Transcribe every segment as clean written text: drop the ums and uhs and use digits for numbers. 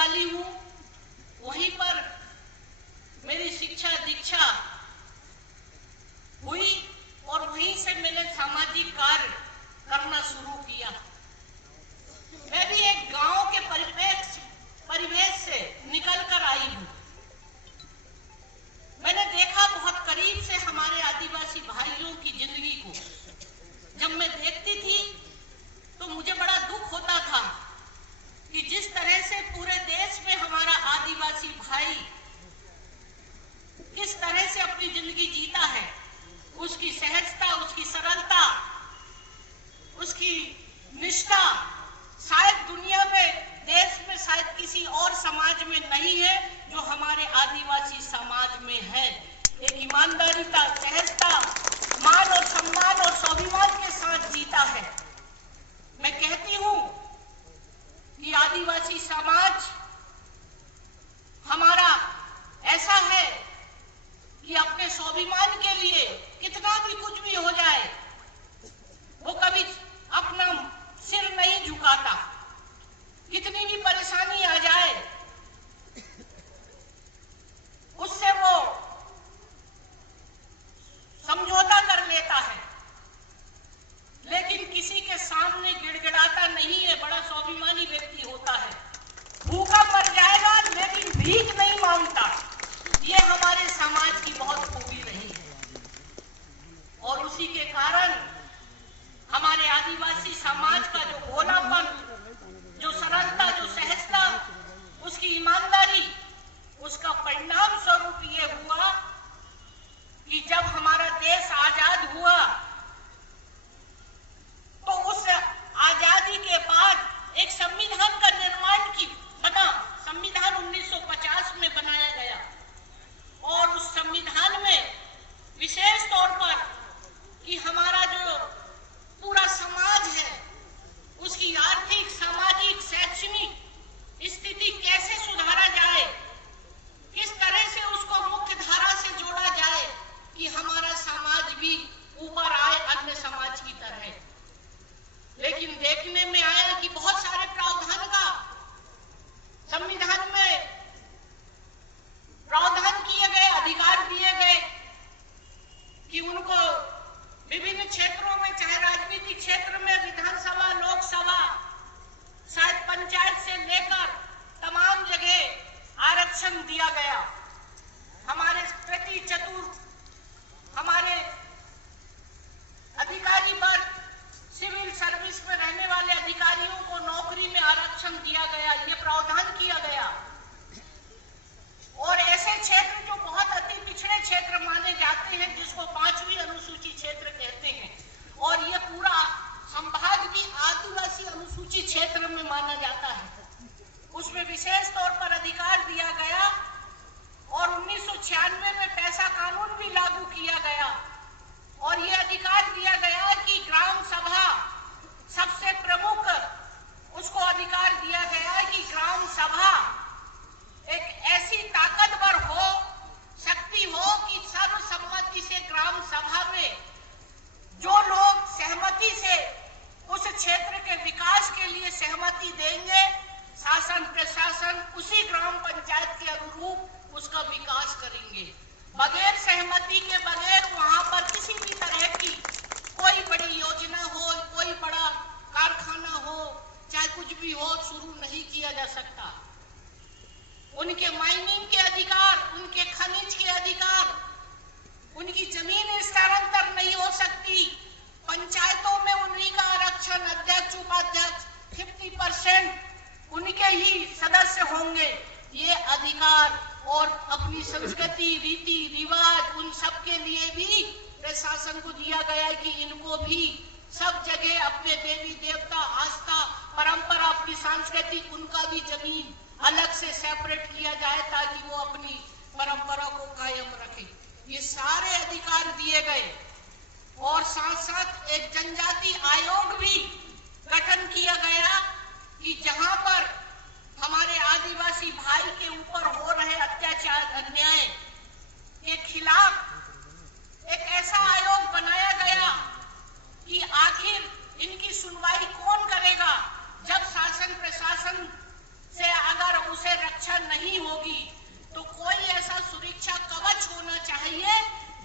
वाली हूँ, वहीं पर मेरी शिक्षा दीक्षा हुई और वहीं से मैंने सामाजिक कार्य करना शुरू किया। मैं भी एक गांव के परिवेश से निकल कर आई हूँ। मैंने देखा बहुत करीब से हमारे आदिवासी भाइयों की जिंदगी को। जब मैं देखती थी तो मुझे बड़ा दुख होता था कि जिस तरह से पूरे देश में हमारा आदिवासी भाई किस तरह से अपनी जिंदगी जीता है, उसकी सहजता, उसकी सरलता, उसकी निष्ठा शायद दुनिया में, देश में शायद किसी और समाज में नहीं है जो हमारे आदिवासी समाज में है। एक ईमानदारीता, सहजता, मान और सम्मान और स्वाभिमान के साथ जीता है। मैं कहती हूँ कि आदिवासी समाज हमारा ऐसा है कि अपने स्वाभिमान के लिए कितना भी कुछ भी हो जाए, वो कभी अपना सिर नहीं झुकाता। कितनी भी परेशानी आ जाए, उससे वो समझौता कर लेता है, लेकिन किसी के सामने गिड़गिड़ाता नहीं है। बड़ा स्वाभिमानी व्यक्ति होता है। भूखा मर जाएगा लेकिन भीख नहीं मांगता। ये हमारे समाज की बहुत खूबी रही है और उसी के कारण हमारे आदिवासी समाज का जो भोलापन, जो सरलता, जो सहजता, उसकी ईमानदारी, उसका परिणाम स्वरूप ये हुआ कि जब हमारा देश आजाद हुआ तो उस आजादी के बाद एक संविधान का निर्माण बना। संविधान 1950 में बनाया गया और उस संविधान में विशेष तौर पर कि हमारा जो पूरा समाज है, उसकी आर्थिक, सामाजिक, शैक्षणिक स्थिति कैसे सुधारा जाए, किस तरह से उसको मुख्य धारा से जोड़ा जाए कि हमारा समाज भी ऊपर आए अन्य समाज की तरह। लेकिन देखने में आया कि बहुत सारे प्रावधान का संविधान में प्रावधान किए गए, अधिकार दिए गए कि उनको विभिन्न क्षेत्रों में, चाहे राजनीतिक क्षेत्र में, विधानसभा, लोकसभा, शायद पंचायत से लेकर तमाम जगह आरक्षण दिया गया। हमारे प्रति चतुर हमारे अधिकारी वर्ग, सिविल सर्विस में रहने वाले अधिकारियों को नौकरी में आरक्षण दिया गया, ये प्रावधान किया गया। और ऐसे क्षेत्र जो बहुत अति पिछड़े क्षेत्र माने जाते हैं, जिसको 5वीं अनुसूची क्षेत्र कहते हैं, और ये पूरा संभाग भी आदिवासी अनुसूची क्षेत्र में माना जाता है, उसमें विशेष तौर पर अधिकार दिया गया। और 1996 में पैसा कानून भी लागू किया गया और ये अधिकार दिया गया कि ग्राम सभा सबसे प्रमुख, उसको अधिकार दिया गया कि ग्राम सभा एक ऐसी ताकतवर हो, शक्ति हो कि सर्वसम्मति से ग्राम सभा में जो लोग सहमति से उस क्षेत्र के विकास के लिए सहमति देंगे, शासन प्रशासन उसी ग्राम पंचायत के अनुरूप उसका विकास करेंगे। बगैर सहमति के, बगैर वहां पर किसी भी तरह की कोई बड़ी योजना हो, कोई बड़ा कारखाना हो, चाहे कुछ भी हो, शुरू नहीं किया जा सकता। उनके माइनिंग के अधिकार, उनके खनिज के अधिकार, उनकी जमीन स्थानांतर नहीं हो सकती। पंचायतों में उन्हीं का आरक्षण, अध्यक्ष, उपाध्यक्ष 50% उनके ही सदस्य होंगे। ये अधिकार और अपनी संस्कृति, रीति रिवाज, उन सब के लिए भी प्रशासन को दिया गया है कि इनको भी सब जगह अपने देवी देवता, आस्था, परंपरा, अपनी संस्कृति, उनका भी जमीन अलग से सेपरेट किया जाए ताकि वो अपनी परंपरा को कायम रखे। ये सारे अधिकार दिए गए और साथ साथ एक जनजाति आयोग भी गठन किया गया कि जहां पर हमारे आदिवासी भाई के ऊपर हो रहे अत्याचार, अन्याय के खिलाफ एक ऐसा आयोग बनाया गया कि आखिर इनकी सुनवाई कौन करेगा। जब शासन प्रशासन से अगर उसे सुरक्षा नहीं होगी तो कोई ऐसा सुरक्षा कवच होना चाहिए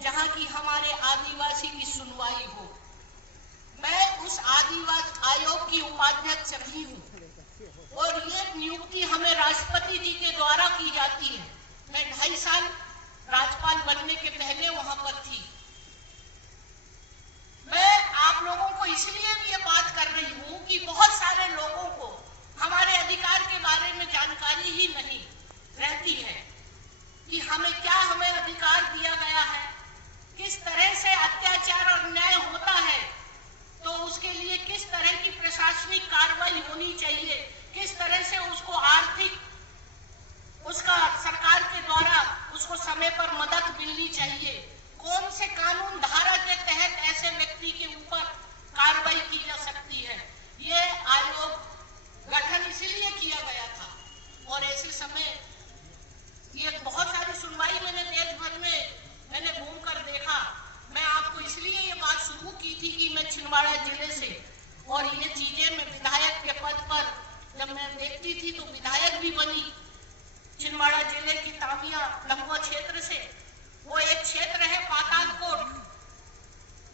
जहां की हमारे आदिवासी की सुनवाई हो। मैं उस आदिवासी आयोग की उपाध्यक्ष रही हूँ और ये नियुक्ति हमें राष्ट्रपति जी के द्वारा की जाती है। मैं 2.5 साल राज्यपाल बनने के पहले वहां पर थी। मैं आप लोगों को इसलिए भी ये बात कर रही हूँ कि बहुत सारे लोगों को हमारे अधिकार के बारे में जानकारी ही नहीं रहती है कि हमें अधिकार दिया गया है, किस तरह से अत्याचार और अन्याय होता है तो उसके लिए किस तरह की प्रशासनिक कार्रवाई होनी चाहिए, किस तरह से उसको आर्थिक उसका सरकार के द्वारा उसको समय पर मदद मिलनी चाहिए, कौन से कानून धारा के तहत ऐसे व्यक्ति के ऊपर कार्रवाई की जा सकती है। ये आयोग गठन इसलिए किया गया था और ऐसे समय ये बहुत सारी सुनवाई मैंने देश भर में घूमकर देखा। मैं आपको इसलिए ये बात शुरू की थी कि मैं छिंदवाड़ा जिले से और ये चीजें मैं विधायक के पद पर जब मैं देखती थी तो विधायक भी बनी छिंदवाड़ा जिले की तामिया लंबुआ क्षेत्र से। वो एक क्षेत्र है पातालकोट,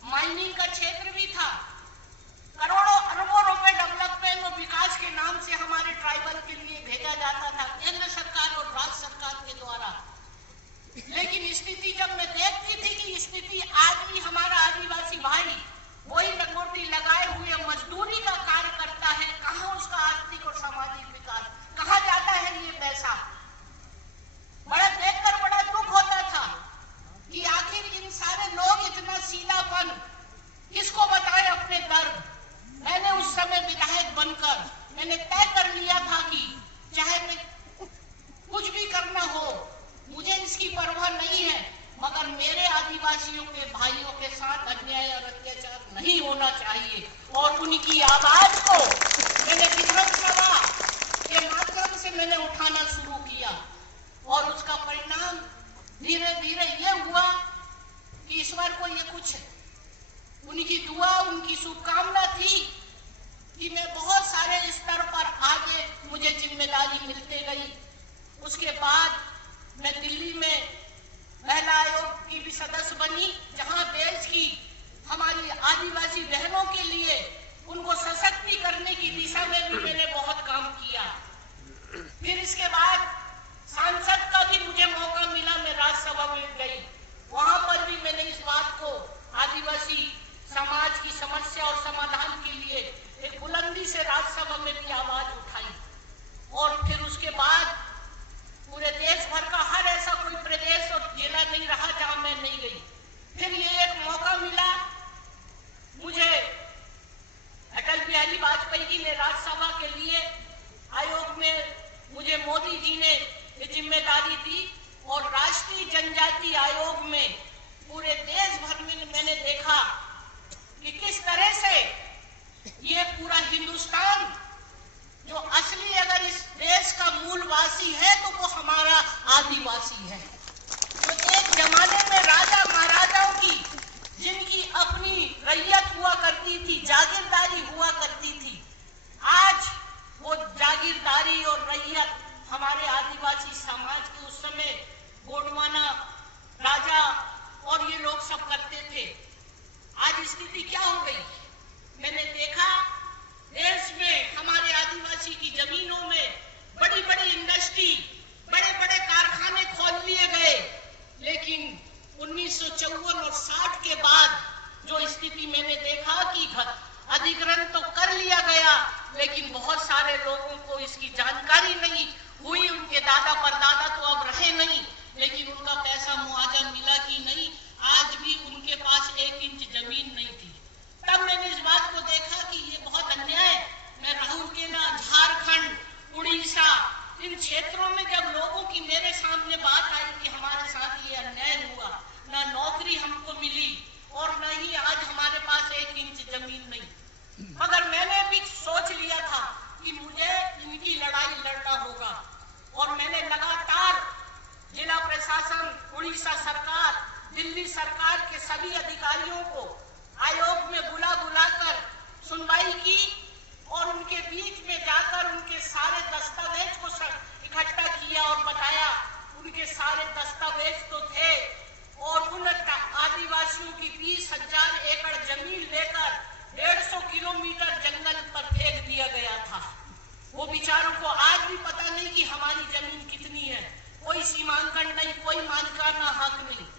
माइनिंग का क्षेत्र भी था। करोड़ों अरबों रुपए डेवलपमेंट और विकास के नाम से हमारे ट्राइबल के लिए भेजा जाता था केंद्र सरकार और राज्य सरकार के द्वारा। लेकिन स्थिति जब मैं देखती थी कि स्थिति आज भी हमारा आदिवासी भाई वही लंगोटी लगाए हुए मजदूरी का कार्य करता है, कहाँ उसका आर्थिक और सामाजिक विकास, कहाँ जाता है ये पैसा। बड़ा देखकर बड़ा दुख होता था कि आखिर इन सारे लोग इतना सीधापन किसको बताए अपने दर्द। मैंने उस समय विधायक बनकर मैंने तय कर लिया था कि चाहे मैं कुछ भी करना हो मुझे इसकी परवाह नहीं है, मगर मेरे आदिवासियों के भाइयों के साथ अन्याय और अत्याचार नहीं होना चाहिए। और उनकी आवाज को मैंने विधानसभा के माध्यम से मैंने उठाना शुरू किया और उसका परिणाम धीरे धीरे ये हुआ कि ईश्वर को ये कुछ उनकी दुआ उनकी शुभकामना थी कि मैं बहुत सारे स्तर पर आगे मुझे जिम्मेदारी मिलते गई। उसके बाद मैं दिल्ली में महिला आयोग की भी सदस्य बनी, जहां देश की हमारी आदिवासी बहनों के लिए उनको सशक्ति करने की दिशा में भी मैंने बहुत काम किया। फिर इसके बाद सांसद का भी मुझे मौका मिला, मैं राज्यसभा में गई, वहां पर भी मैंने इस बात को आदिवासी समाज की समस्या और समाधान के लिए एक बुलंदी से राज्यसभा में भी आवाज उठाई। और फिर उसके बाद पूरे देश भर का हर ऐसा कोई प्रदेश और जिला नहीं रहा जहां मैं नहीं गई। फिर ये एक मौका मिला मुझे, अटल बिहारी वाजपेयी जी ने राज्यसभा के लिए आयोग में मुझे मोदी जी ने ये जिम्मेदारी दी और राष्ट्रीय जनजाति आयोग में पूरे देश भर में मैंने देखा कि किस तरह से ये पूरा हिंदुस्तान जो असली अगर इस देश का मूलवासी है तो वो हमारा आदिवासी है। तो एक जमाने में राजा महाराजाओं की जिनकी अपनी रैयत हुआ करती थी, जागीरदारी हुआ करती थी, आज वो जागीरदारी और रैयत हमारे आदिवासी समाज के उस समय गोंडवाना राजा और ये लोग सब करते थे। आज स्थिति क्या हो गई? मैंने देखा देश में हमारे आदिवासी की जमीनों में बड़ी बड़ी इंडस्ट्री, बड़े बड़े कारखाने खोल लिए गए, लेकिन 1954 और 60 के बाद जो स्थिति मैंने देखा कि अधिग्रहण तो कर लिया गया, लेकिन बहुत सारे लोगों को इसकी जानकारी नहीं हुई। उनके दादा परदादा तो अब रहे नहीं, लेकिन उनका पैसा मुआवजा मिला कि नहीं, आज भी उनके पास 1 इंच जमीन नहीं थी। तब मैंने इस बात को देखा कि ये बहुत अन्याय। मैं राउरकेला, झारखंड, उड़ीसा, इन क्षेत्रों में जब लोगों की मेरे सामने बात आई कि हमारे साथ ये अन्याय हुआ, ना नौकरी हमको मिली और न ही आज हमारे पास 1 इंच जमीन नहीं, मगर मैंने भी सोच लिया था कि मुझे इनकी लड़ाई लड़ना होगा। और मैंने लगातार जिला प्रशासन, उड़ीसा सरकार, दिल्ली सरकार के सभी अधिकारियों को आयोग में बुलाकर सुनवाई की और उनके बीच में जाकर उनके सारे दस्तावेज को इकट्ठा किया का हक नहीं।